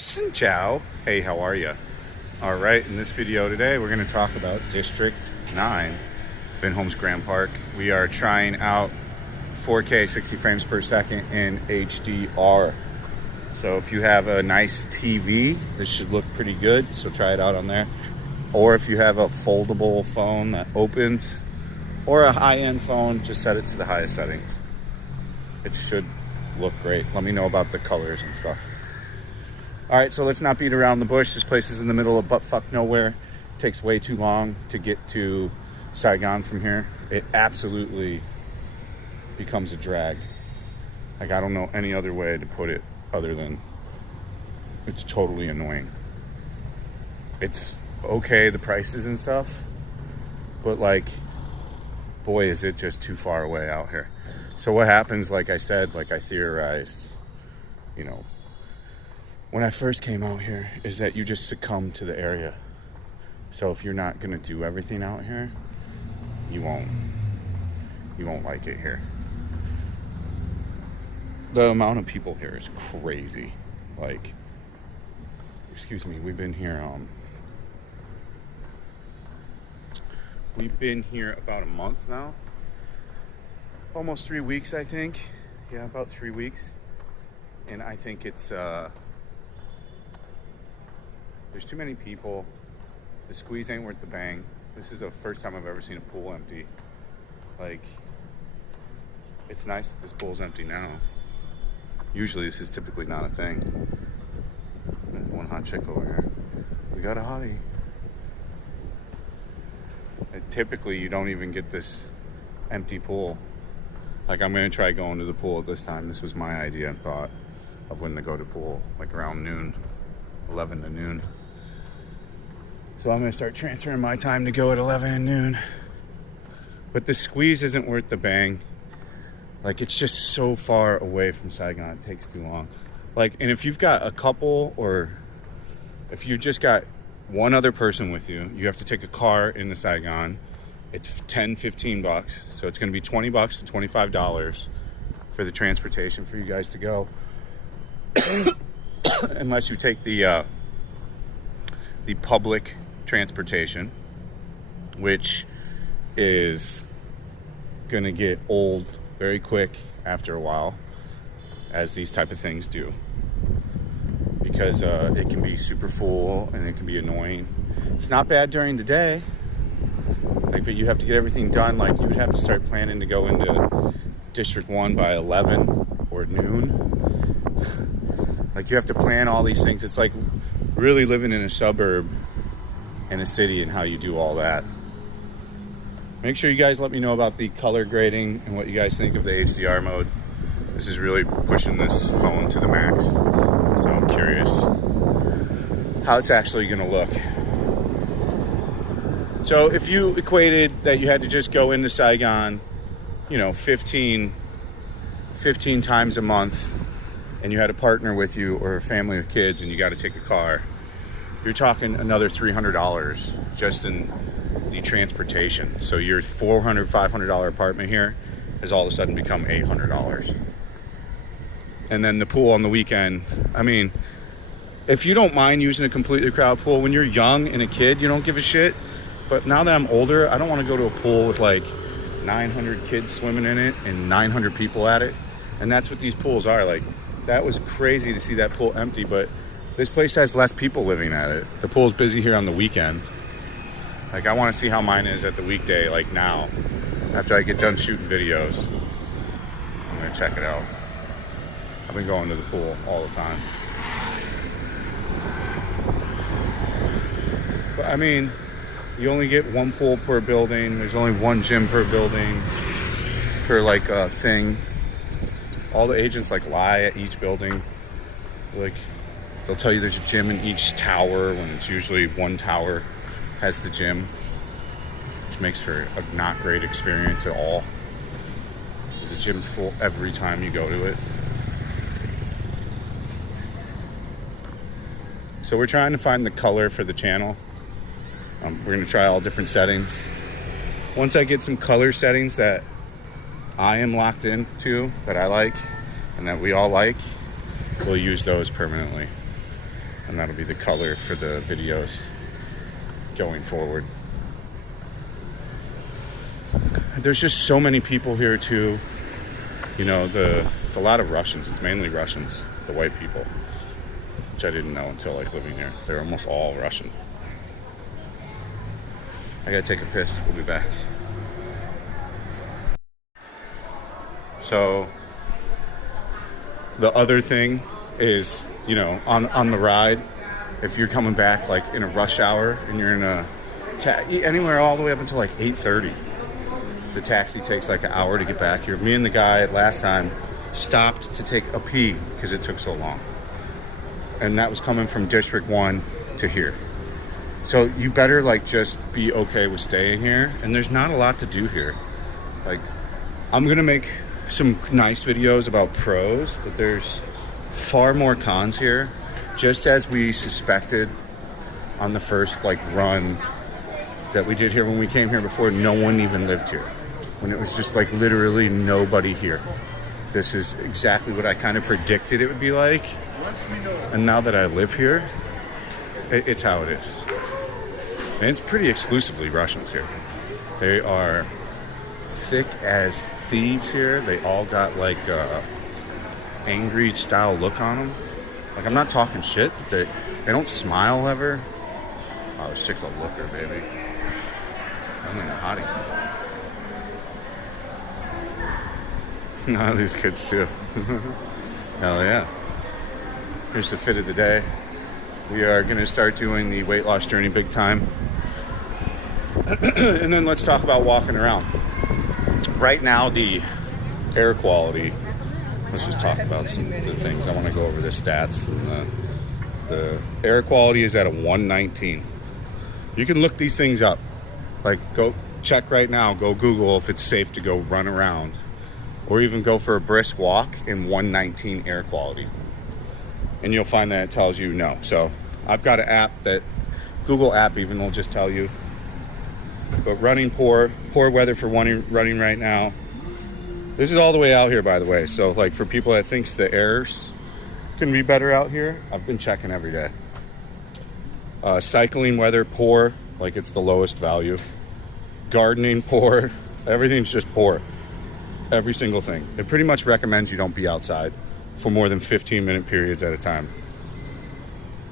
Xin Chao. Hey, how are you? All right, in this video today, we're going to talk about District 9, Vinhomes Grand Park. We are trying out 4K 60 frames per second in HDR. So if you have a nice TV, this should look pretty good. So try it out on there. Or if you have a foldable phone that opens, or a high-end phone, just set it to the highest settings. It should look great. Let me know about the colors and stuff. All right, so let's not beat around the bush. This place is in the middle of buttfuck nowhere. It takes way too long to get to Saigon from here. It absolutely becomes a drag. Like, I don't know any other way to put it other than it's totally annoying. It's okay, the prices and stuff, but like, boy, is it just too far away out here. So what happens, like I said, like I theorized, you know, when I first came out here, is that you just succumb to the area. So if you're not gonna do everything out here, you won't like it here. The amount of people here is crazy. Like, excuse me, we've been here about a month now. Almost 3 weeks, I think. Yeah, about 3 weeks. And I think it's there's too many people. The squeeze ain't worth the bang. This is the first time I've ever seen a pool empty. Like, it's nice that this pool's empty now. Usually this is typically not a thing. There's one hot chick over here. We got a hottie. And typically you don't even get this empty pool. Like, I'm gonna try going to the pool at this time. This was my idea and thought of when to go to pool, like around noon, 11 to noon. So I'm gonna start transferring my time to go at 11 and noon. But the squeeze isn't worth the bang. Like, it's just so far away from Saigon, it takes too long. Like, and if you've got a couple, or if you just got one other person with you, you have to take a car into Saigon. It's $10-15, so it's gonna be $20 to $25 for the transportation for you guys to go. Unless you take the public transportation, which is gonna get old very quick after a while, as these type of things do, because it can be super full and it can be annoying. It's not bad during the day, like, but you have to get everything done. Like, you would have to start planning to go into District 1 by 11 or noon. Like, you have to plan all these things. It's like really living in a suburb in a city and how you do all that. Make sure you guys let me know about the color grading and what you guys think of the HDR mode. This is really pushing this phone to the max. So I'm curious how it's actually gonna look. So if you equated that you had to just go into Saigon, you know, 15 times a month, and you had a partner with you or a family with kids and you got to take a car, you're talking another $300 just in the transportation. So your $400, $500 apartment here has all of a sudden become $800. And then the pool on the weekend. I mean, if you don't mind using a completely crowded pool, when you're young and a kid, you don't give a shit. But now that I'm older, I don't want to go to a pool with like 900 kids swimming in it and 900 people at it. And that's what these pools are. Like, that was crazy to see that pool empty, but this place has less people living at it. The pool's busy here on the weekend. Like, I want to see how mine is at the weekday, like now, after I get done shooting videos. I'm gonna check it out. I've been going to the pool all the time. But I mean, you only get one pool per building. There's only one gym per building, per like thing. All the agents like lie at each building. Like, they'll tell you there's a gym in each tower when it's usually one tower has the gym, which makes for a not great experience at all. The gym's full every time you go to it. So we're trying to find the color for the channel. We're gonna try all different settings. Once I get some color settings that I am locked into, that I like, and that we all like, we'll use those permanently. and that'll be the color for the videos going forward. There's just so many people here too. You know, it's a lot of Russians. It's mainly Russians, the white people, which I didn't know until like living here. They're almost all Russian. I gotta take a piss. We'll be back. So the other thing is, you know, on the ride, if you're coming back like in a rush hour and you're in a anywhere all the way up until like 8:30, the taxi takes like an hour to get back here. Me and the guy last time stopped to take a pee because it took so long, and that was coming from District 1 to here. So you better like just be okay with staying here, and there's not a lot to do here. Like, I'm gonna make some nice videos about pros, but there's far more cons here, just as we suspected on the first like run that we did here. When we came here before, no one even lived here, when it was just like literally nobody here. This is exactly what I kind of predicted it would be like, and now that I live here, it's how it is. And it's pretty exclusively Russians here. They are thick as thieves here. They all got like angry style look on them. Like, I'm not talking shit. They don't smile ever. Oh, this chick's a looker, baby. I'm in a hottie. No, these kids too. Hell yeah. Here's the fit of the day. We are gonna start doing the weight loss journey big time. And then let's talk about walking around. Right now, the air quality, let's just talk about some of the things. I want to go over the stats. And the air quality is at a 119. You can look these things up. Like, go check right now, go Google if it's safe to go run around, or even go for a brisk walk in 119 air quality. And you'll find that it tells you no. So I've got an app that, Google app even, will just tell you. But running poor weather for running right now. This is all the way out here, by the way. So like for people that thinks the airs can be better out here, I've been checking every day. Cycling weather, poor, like it's the lowest value. Gardening, poor. Everything's just poor. Every single thing. It pretty much recommends you don't be outside for more than 15-minute periods at a time.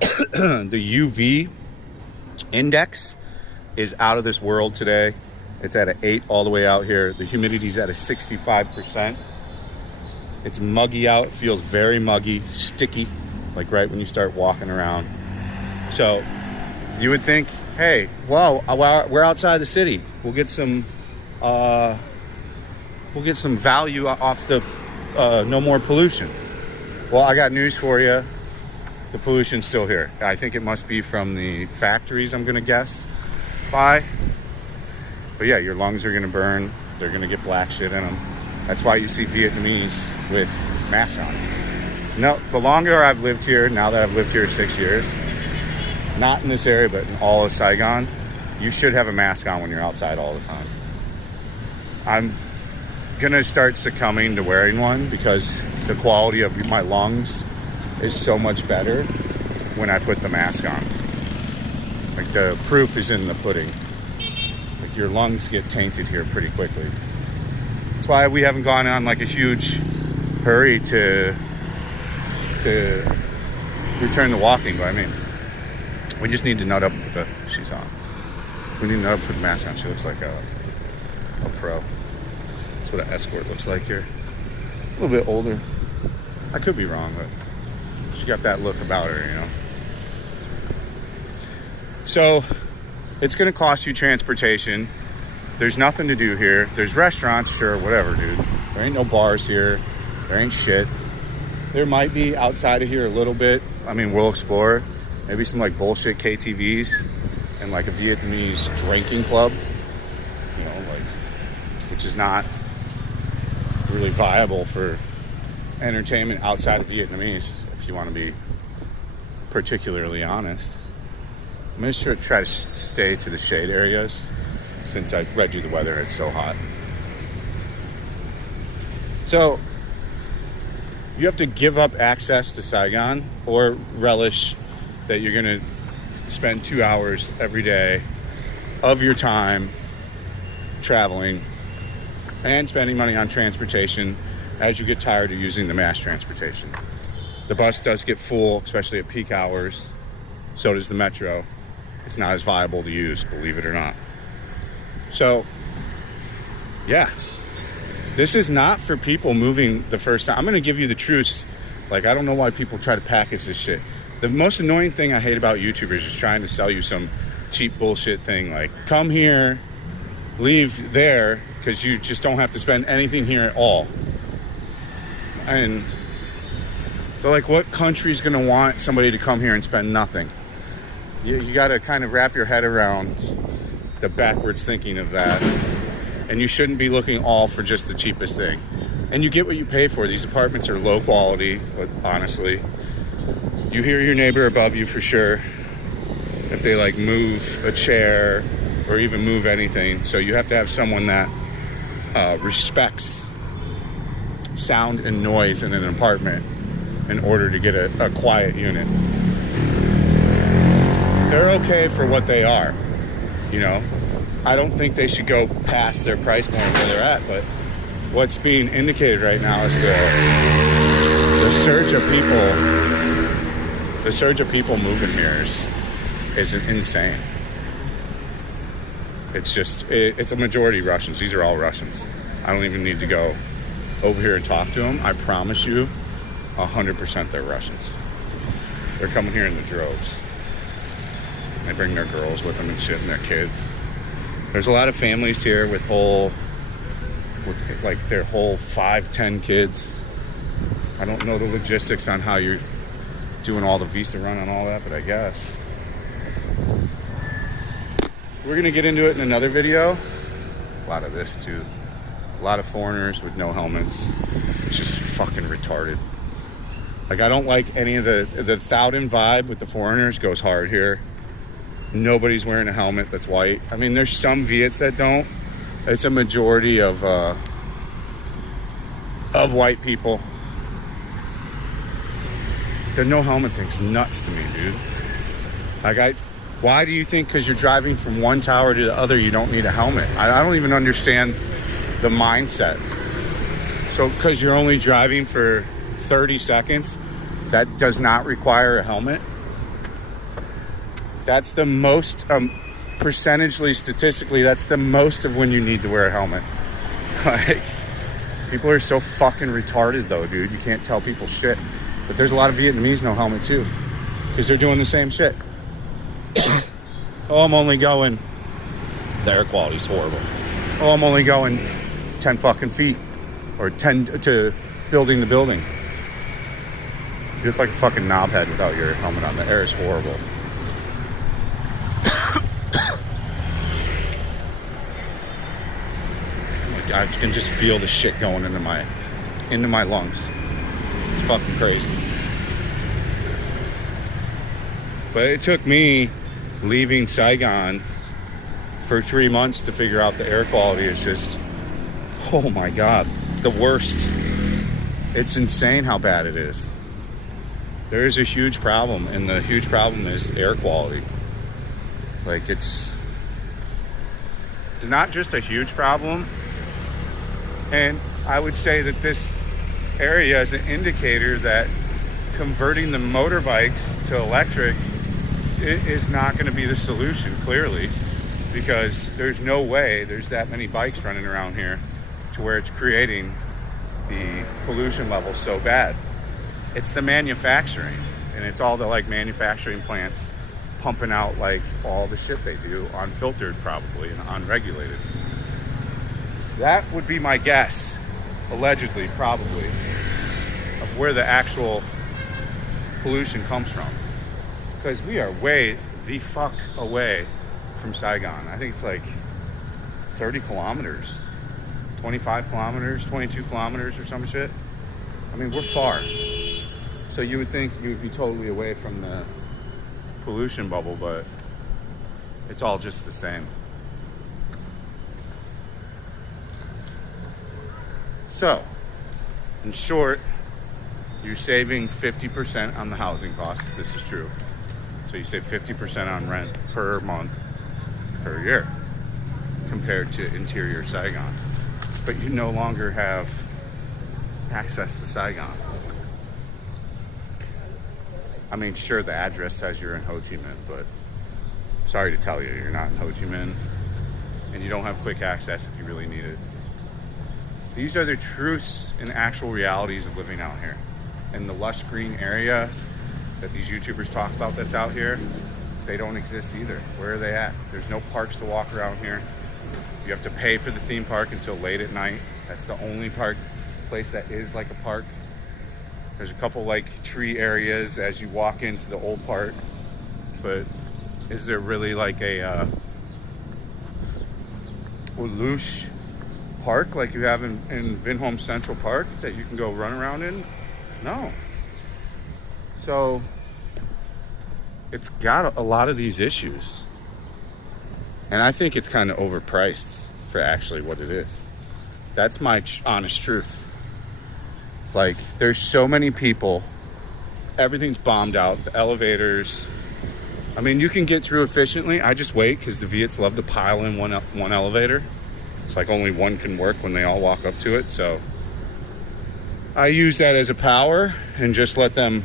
The UV index is out of this world today. It's at an 8 all the way out here. The humidity's at a 65%. It's muggy out. It feels very muggy, sticky, like right when you start walking around. So you would think, hey, well, we're outside the city. We'll get some value off the no more pollution. Well, I got news for you. The pollution's still here. I think it must be from the factories, I'm gonna guess. But yeah, your lungs are gonna burn. They're gonna get black shit in them. That's why you see Vietnamese with masks on. No, the longer I've lived here, now that I've lived here 6 years, not in this area, but in all of Saigon, you should have a mask on when you're outside all the time. I'm gonna start succumbing to wearing one because the quality of my lungs is so much better when I put the mask on. Like, the proof is in the pudding. Like, your lungs get tainted here pretty quickly. That's why we haven't gone on like a huge hurry to return to walking. But I mean, we just need to nut up with she's on. We need to nut up with the mask on. She looks like a pro. That's what an escort looks like here. A little bit older. I could be wrong, but she got that look about her, you know. So it's gonna cost you transportation. There's nothing to do here. There's restaurants, sure, whatever, dude. There ain't no bars here. There ain't shit. There might be outside of here a little bit. I mean, we'll explore. Maybe some like bullshit KTVs and like a Vietnamese drinking club, you know, like, which is not really viable for entertainment outside of Vietnamese, if you want to be particularly honest. I'm just going to try to stay to the shade areas since I read you the weather. It's so hot. So you have to give up access to Saigon or relish that you're gonna spend 2 hours every day of your time traveling and spending money on transportation as you get tired of using the mass transportation. The bus does get full, especially at peak hours. So does the metro. It's not as viable to use, believe it or not. So, yeah. This is not for people moving the first time. I'm going to give you the truth. Like, I don't know why people try to package this shit. The most annoying thing I hate about YouTubers is trying to sell you some cheap bullshit thing. Like, come here, leave there, because you just don't have to spend anything here at all. And so, like, what country's going to want somebody to come here and spend nothing? You got to kind of wrap your head around the backwards thinking of that. And you shouldn't be looking all for just the cheapest thing. And you get what you pay for. These apartments are low quality, but honestly, you hear your neighbor above you for sure if they like move a chair or even move anything. So you have to have someone that respects sound and noise in an apartment in order to get a quiet unit. They're okay for what they are, you know. I don't think they should go past their price point where they're at, but what's being indicated right now is the surge of people moving here is insane. It's just, it's a majority Russians. These are all Russians. I don't even need to go over here and talk to them. I promise you, 100% they're Russians. They're coming here in the droves. They bring their girls with them and shit and their kids. There's a lot of families here with like their whole 5-10 kids. I don't know the logistics on how you're doing all the visa run and all that, but I guess. We're gonna get into it in another video. A lot of this too. A lot of foreigners with no helmets. It's just fucking retarded. Like, I don't like any of the Thouden vibe with the foreigners goes hard here. Nobody's wearing a helmet that's white. I mean, there's some Viets that don't. It's a majority of white people. The no helmet thing's nuts to me, dude. Like, why do you think because you're driving from one tower to the other you don't need a helmet? I don't even understand the mindset. So because you're only driving for 30 seconds, that does not require a helmet? That's the most, percentagely, statistically, that's the most of when you need to wear a helmet. Like, people are so fucking retarded though, dude. You can't tell people shit. But there's a lot of Vietnamese no helmet too, because they're doing the same shit. Oh, I'm only going, the air quality's horrible. Oh, I'm only going 10 fucking feet, or 10 to building to building. You look like a fucking knobhead without your helmet on. The air is horrible. I can just feel the shit going into my lungs. It's fucking crazy. But it took me leaving Saigon for 3 months to figure out the air quality is just, oh my God, the worst. It's insane how bad it is. There is a huge problem, and the huge problem is air quality. Like, it's not just a huge problem. And I would say that this area is an indicator that converting the motorbikes to electric is not going to be the solution, clearly, because there's no way there's that many bikes running around here to where it's creating the pollution level so bad. It's the manufacturing, and it's all the like manufacturing plants pumping out like all the shit they do, unfiltered probably and unregulated. That would be my guess, allegedly, probably, of where the actual pollution comes from. Because we are way the fuck away from Saigon. I think it's like 30 kilometers, 25 kilometers, 22 kilometers or some shit. I mean, we're far. So you would think you would be totally away from the pollution bubble, but it's all just the same. So, in short, you're saving 50% on the housing costs. This is true. So you save 50% on rent per month, per year, compared to interior Saigon. But you no longer have access to Saigon. I mean, sure, the address says you're in Ho Chi Minh, but sorry to tell you, you're not in Ho Chi Minh, and you don't have quick access if you really need it. These are the truths and actual realities of living out here. And the lush green area that these YouTubers talk about that's out here, they don't exist either. Where are they at? There's no parks to walk around here. You have to pay for the theme park until late at night. That's the only place that is like a park. There's a couple like tree areas as you walk into the old park, but is there really like a Ulush park like you have in Vinhomes Central Park that you can go run around in? No. So it's got a lot of these issues, and I think it's kind of overpriced for actually what it is. That's my honest truth. Like, there's so many people, everything's bombed out, the elevators. I mean, you can get through efficiently. I just wait because the Viets love to pile in one elevator. It's like only one can work when they all walk up to it. So I use that as a power and just let them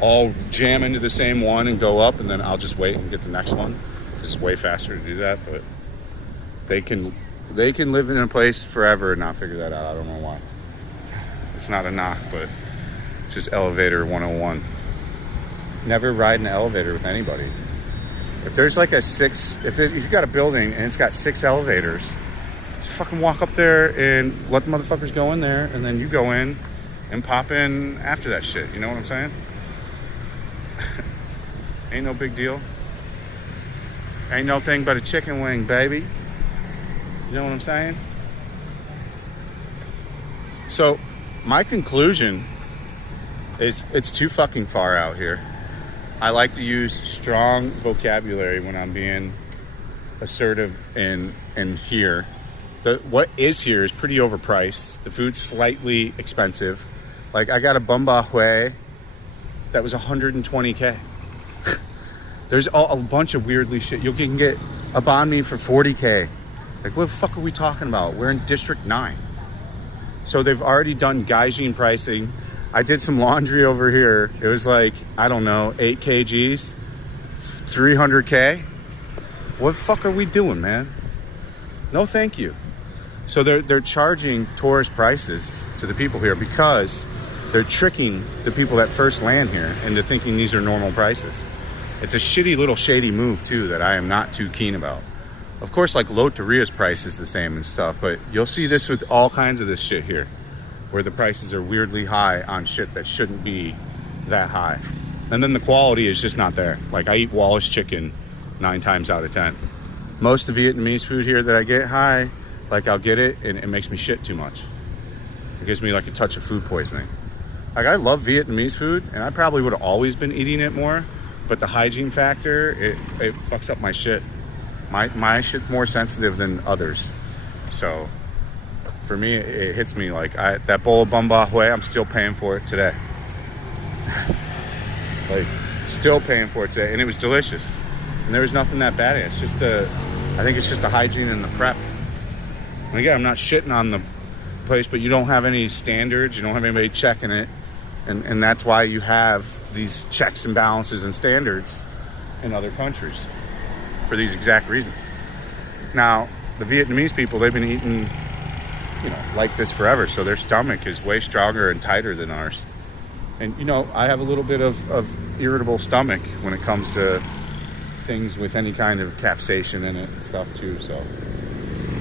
all jam into the same one and go up, and then I'll just wait and get the next one because it's way faster to do that. But they can live in a place forever and not figure that out. I don't know why. It's not a knock, but it's just elevator 101. Never ride an elevator with anybody. If there's like if you've got a building and it's got 6 elevators, just fucking walk up there and let the motherfuckers go in there, and then you go in and pop in after that shit. You know what I'm saying? Ain't no big deal. Ain't no thing but a chicken wing, baby. You know what I'm saying? So my conclusion is it's too fucking far out here. I like to use strong vocabulary when I'm being assertive in here. What is here is pretty overpriced. The food's slightly expensive. Like, I got a bumba hue that was 120K. There's a bunch of weirdly shit. You can get a banh mi for 40K. Like, what the fuck are we talking about? We're in District 9. So they've already done gaijin pricing. I did some laundry over here. It was like, I don't know, 8 kgs, 300K. What the fuck are we doing, man? No, thank you. So they're charging tourist prices to the people here because they're tricking the people that first land here into thinking these are normal prices. It's a shitty little shady move too that I am not too keen about. Of course, like Lotteria's price is the same and stuff, but you'll see this with all kinds of this shit here, where the prices are weirdly high on shit that shouldn't be that high. And then the quality is just not there. Like, I eat Wallace chicken 9 times out of 10. Most of the Vietnamese food here that I get high, like, I'll get it and it makes me shit too much. It gives me like a touch of food poisoning. Like, I love Vietnamese food and I probably would have always been eating it more, but the hygiene factor, it fucks up my shit. My shit's more sensitive than others. So for me, it hits me like that bowl of bun ba hue, I'm still paying for it today. Like, still paying for it today, and it was delicious. And there was nothing that bad in it. It's just I think it's just the hygiene and the prep. And again, I'm not shitting on the place, but you don't have any standards. You don't have anybody checking it, and that's why you have these checks and balances and standards in other countries for these exact reasons. Now, the Vietnamese people, they've been eating, like this forever, so their stomach is way stronger and tighter than ours. And I have a little bit of irritable stomach when it comes to things with any kind of capsaicin in it and stuff too. So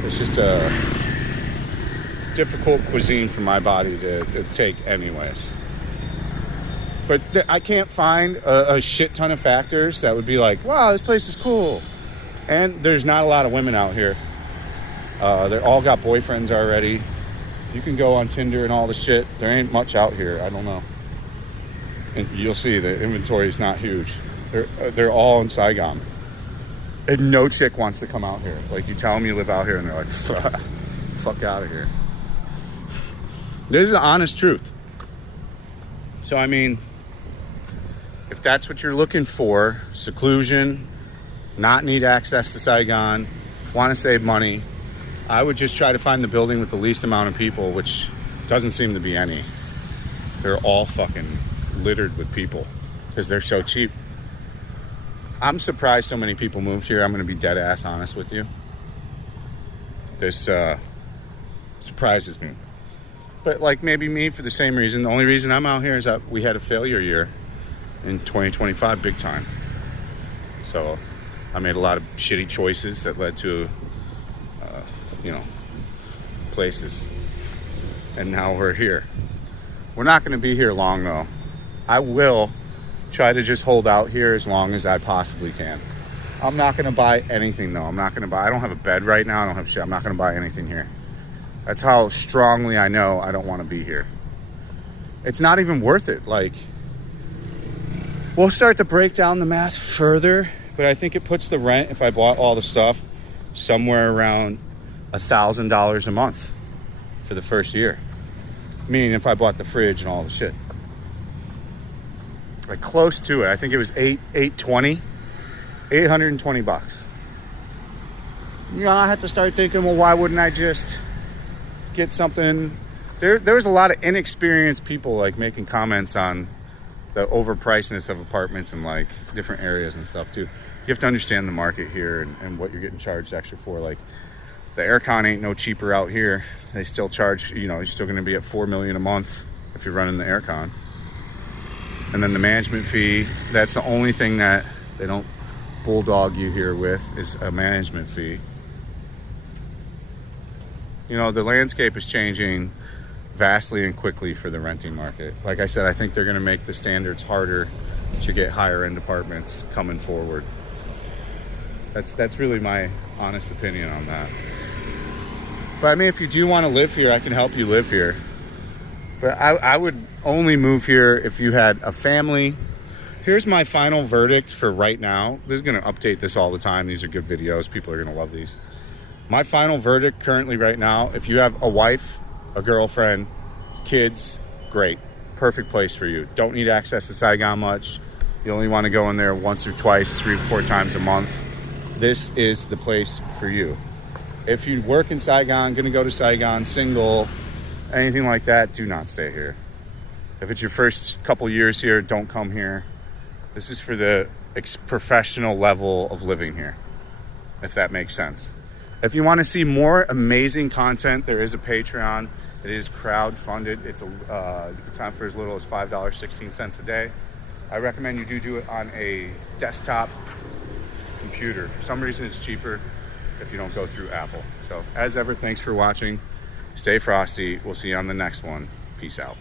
it's just a difficult cuisine for my body to take anyways. But I can't find a shit ton of factors that would be like, wow, this place is cool. And there's not a lot of women out here. They all got boyfriends already. You can go on Tinder and all the shit. There ain't much out here. I don't know. And you'll see the inventory is not huge. They're all in Saigon. And no chick wants to come out here. Like, you tell them you live out here and they're like, fuck out of here. This is the honest truth. So, I mean, If that's what you're looking for, seclusion, not need access to Saigon, want to save money, I would just try to find the building with the least amount of people, which doesn't seem to be any. They're all fucking littered with people because they're so cheap. I'm surprised so many people moved here. I'm going to be dead ass honest with you. This surprises me. But like maybe me for the same reason. The only reason I'm out here is that we had a failure year in 2025, big time. So I made a lot of shitty choices that led to, places. And now we're here. We're not going to be here long though. I will try to just hold out here as long as I possibly can. I'm not going to buy anything though. I don't have a bed right now. I don't have shit. I'm not going to buy anything here. That's how strongly I know I don't want to be here. It's not even worth it. Like, we'll start to break down the math further, but I think it puts the rent, if I bought all the stuff, somewhere around $1,000 a month for the first year. Meaning if I bought the fridge and all the shit. Like close to it. I think it was $820 bucks. I have to start thinking, well, why wouldn't I just get something? There was a lot of inexperienced people like making comments on the overpricedness of apartments in like different areas and stuff too. You have to understand the market here and what you're getting charged extra for. Like the aircon ain't no cheaper out here. They still charge, you're still going to be at $4 million a month if you're running the aircon. And then the management fee, that's the only thing that they don't bulldog you here with, is a management fee. The landscape is changing vastly and quickly for the renting market. Like I said, I think they're going to make the standards harder to get higher end apartments coming forward. That's really my honest opinion on that. But I mean, if you do want to live here, I can help you live here. But I would only move here if you had a family. Here's my final verdict for right now. This is going to update this all the time. These are good videos. People are going to love these. My final verdict currently right now, if you have a wife, a girlfriend, kids, great. Perfect place for you. Don't need access to Saigon much. You only want to go in there once or twice, 3 or 4 times a month. This is the place for you. If you work in Saigon, going to go to Saigon, single, anything like that, do not stay here. If it's your first couple years here, don't come here. This is for the professional level of living here, if that makes sense. If you want to see more amazing content, there is a Patreon. It is crowd-funded. You can sign up for as little as $5.16 a day. I recommend you do it on a desktop computer. For some reason, it's cheaper if you don't go through Apple. So, as ever, thanks for watching. Stay frosty. We'll see you on the next one. Peace out.